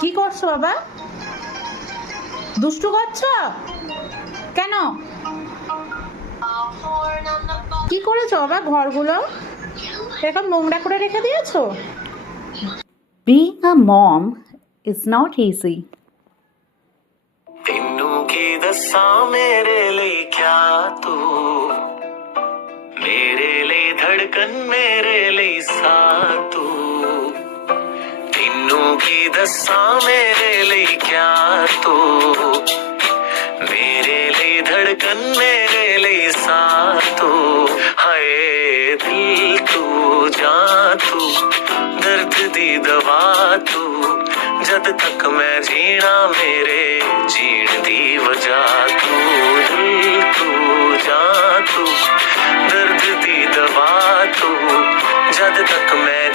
কি করছো বাবা? দুষ্টু করছো কেন? কি করেছো বাবা? ঘরগুলো এরকম নোংরা করে রেখে দিয়েছো? Being a mom is not easy. ਤੈਨੂੰ ਕੀ ਦੱਸਾਂ ਮੇਰੇ ਲਈ ਕਿਆ ਤੂੰ, ਮੇਰੇ ਲਈ ਧੜਕਨ ਮੇਰੇ ਲਈ ਸਾਹ ਤੂੰ, ਤੈਨੂੰ ਕੀ ਦੱਸਾਂ ਮੇਰੇ ਲਈ ਕਿਆ ਤੂੰ, ਮੇਰੇ ਲਈ ਧੜਕਨ ਮੇਰੇ ਲਈ ਸਾਹ ਤੂੰ, ਹਾਏ ਦਿਲ ਤੂੰ ਜਾਨ ਤੂੰ, ਦਰਦ ਦੀ ਦਵਾ ਤੂੰ, ਜਦ ਤੱਕ ਮੈਂ ਜੀਣਾ ਮੇਰੇ ਜੀਣ ਦੀ ਵਜ੍ਹਾ ਤੂੰ, ਦਿਲ ਤੂੰ ਜਾਨ ਤੂੰ, ਦਰਦ ਦੀ ਦਵਾ ਤੂੰ, ਜਦ ਤੱਕ ਮੈਂ